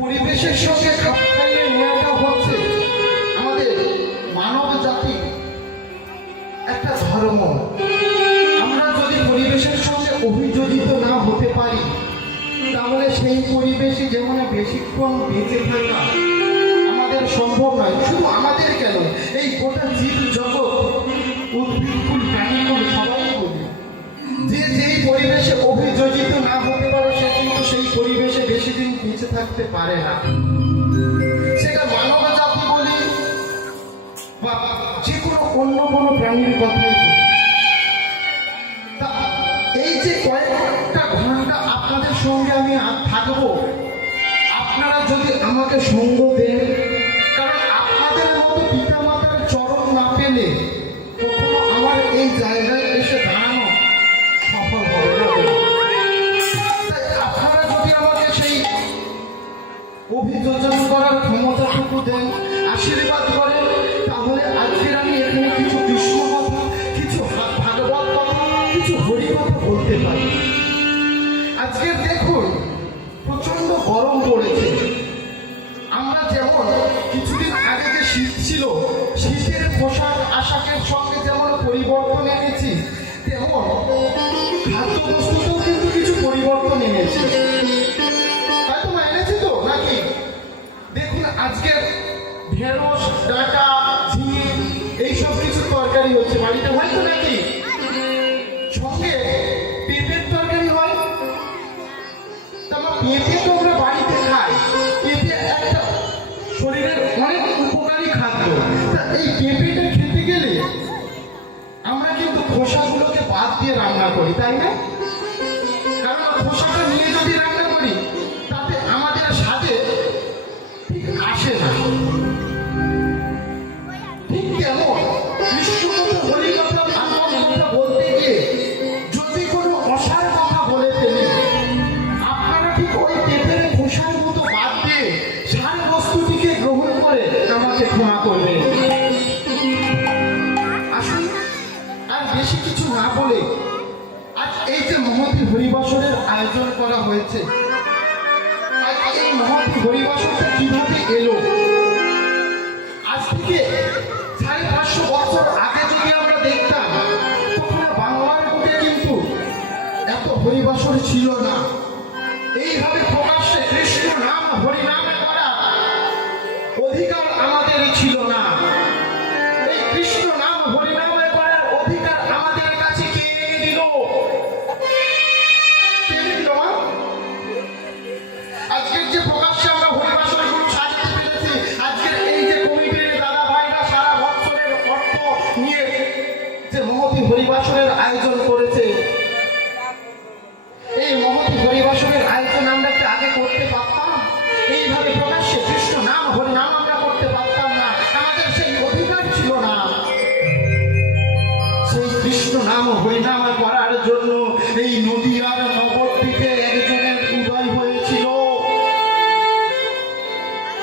পরিবেশের সঙ্গে খাপ খাইয়ে নেওয়াটা হচ্ছে। আমাদের মানব জাতি একটা ধর্ম। আমরা যদি পরিবেশের সঙ্গে অভিযোজিত না হতে পারি, তাহলে সেই পরিবেশে যেমন বেশিক্ষণ বেঁচে থাকা আমাদের সম্ভব নয়। শুধু আমাদের কেন? এই গোটা জীব জগৎ উদ্ভিদ প্রাণীকুল সবাই যে যেই পরিবেশে অভিযোজিত না হতে পারে, সে কিন্তু সেই পরিবেশে থাকতে পারে না। সেটা মানব জাতি বলি? বা যে কোনো অন্য কোনো প্রাণীর কথাই এই যে কয়েকটা ঘণ্টা আপনাদের সঙ্গে আমি থাকব, আপনারা যদি আমাকে সঙ্গ দেন, কারণ আপনাদের মতো পিতা মাতার চরণ না পেলে কখনো আমার এই জায়গায় ক্ষমতাটুকু দেন আশীর্বাদ করেন তাহলে আজকের আমি এখানে কিছু কৃষ্ণ কথা কিছু ভাগবত কথা, কিছু হরি কথা বলতে পারি। আজকের দেখুন প্রচণ্ড গরম পড়েছে। আমরা যেমন কিছুদিন আগে যে শীত ছিল, শীতের পোশাক আশাকের সঙ্গে যেমন পরিবর্তন ডাঁটা, ঝিঙে, এইসব কিছু তরকারি হচ্ছে। বাড়িতে হয় তো নাকি? সঙ্গে পেঁপের তরকারি হয়। তারপর পেঁপে তো আমরা বাড়িতে খাই। পেঁপে একটা শরীরের অনেক উপকারী খাদ্য। এই পেঁপেটা খেতে গেলে আমরা কিন্তু খোসাগুলোকে বাদ দিয়ে রান্না করি, তাই না? কারণ খোসাটা নিয়ে যদি মহতি হরিবাসরের আয়োজন করা হয়েছে। এই মহতি হরিবাসনটা কীভাবে এলো? আজ থেকে সাড়ে পাঁচশো বছর আগে যদি আমরা দেখতাম, তখন বাংলার বুকে কিন্তু এত হরিবাসন ছিল না।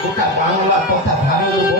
গোটা বাংলা তথা ভারতবর্ষের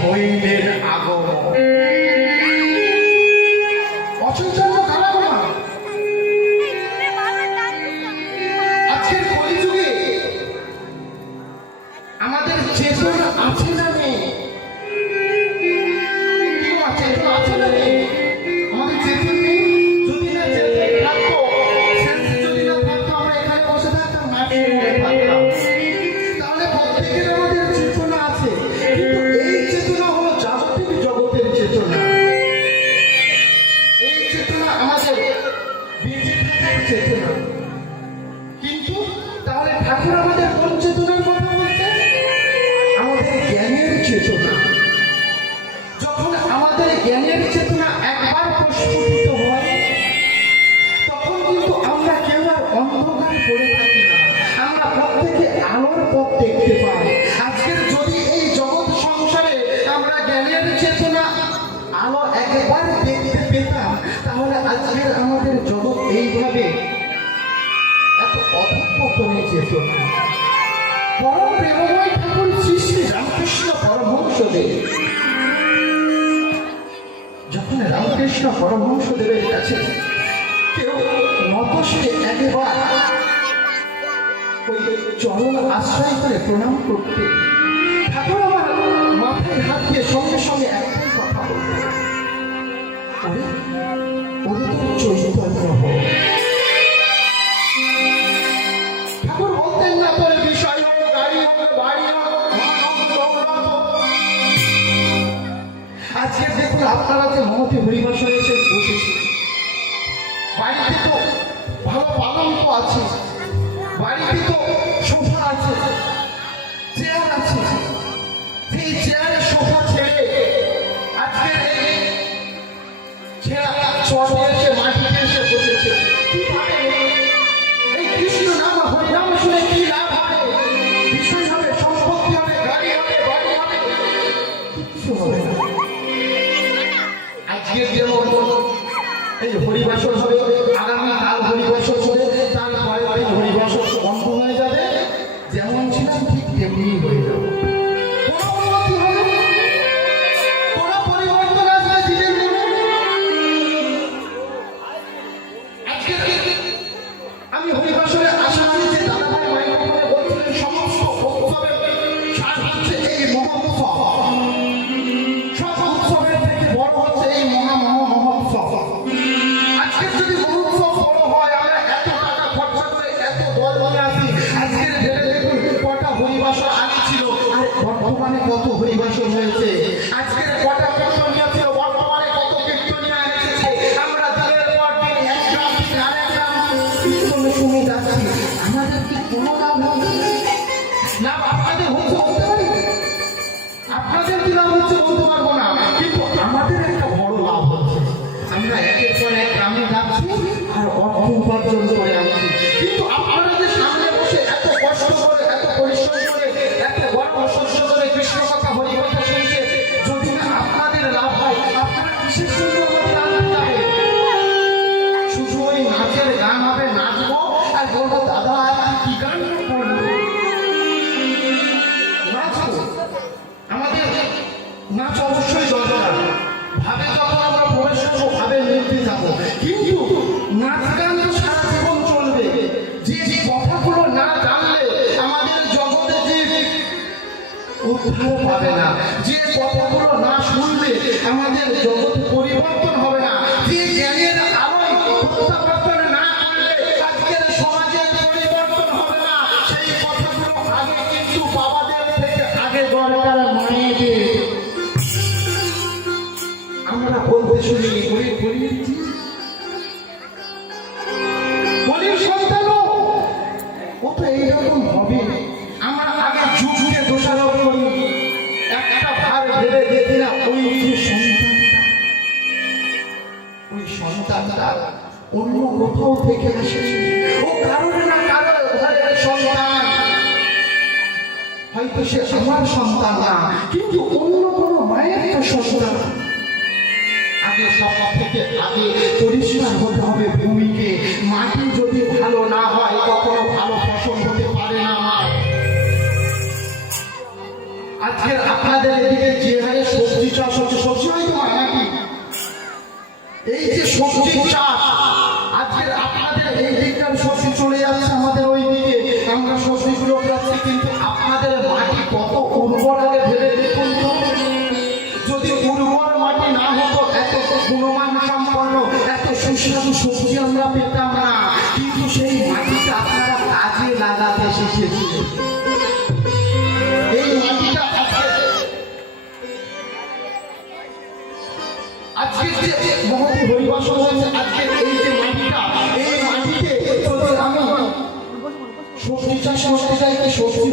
ধরাই যখন রামকৃষ্ণ পরমহংসদেবের কাছে কেউ নতশে চরণ আশ্রয় করে প্রণাম করতে ঠাকুর আমার মাথায় হাত দিয়ে সঙ্গে সঙ্গে একটাই কথা বলতে ওরে আজকে দেখুন আপনারা যে মহতি হরিবাসনে এসে বসেছে বাড়িতে তো ভালো পালন তো আছে, বাড়িতে তো সোফা আছে, চেয়ার আছে, সেই চেয়ারে সোফা ছেড়ে আজকে এই চটে হরিবাসর হবে লাভ আপনাদের হচ্ছে বলতে পারি? আপনাদের কি লাভ হচ্ছে বলতে পারব না। কিন্তু আমাদের একটা বড় লাভ হচ্ছে। আমরা একের পর এক গ্রামে যাচ্ছি আর অর্থ উপার্জন করে আনছি কিন্তু আপনারা যে সামনে বসে এত কষ্ট করে, এত পরিশ্রম করে, এত গর্ব সহ্য করে কৃষ্ণ কথা হরি কথা শুনছে যদি আপনাদের লাভ হয়, আপনারা কিসের উদ্ধার পাবে না। যে কথাগুলো না শুনলে আমাদের জগৎ পরিবর্তন হবে না। যে জ্ঞানের আলোয় না হবে আগে কিন্তু বাবাদের থেকে আমরা বলতে শুনি বলি বলি, বলির সন্তান ও তো এইরকম কোথাও থেকে এসেছি। ও কারণে না কারও সন্তান। হয়তো সে আমার সন্তান না, কিন্তু অন্য কোনো মায়ের সন্তান। মাটি যদি ভালো না হয়, কখনো ভালো ফসল হতে পারে না। আজকের আপনাদের সুস্বাদু সবজি আমরা পেতাম না। কিন্তু সেই মাটিটা আপনারা কাজে লাগাতে শিখেছিলেন। আজকে যে মহতি সবজি চাষ করতে চাই সবজি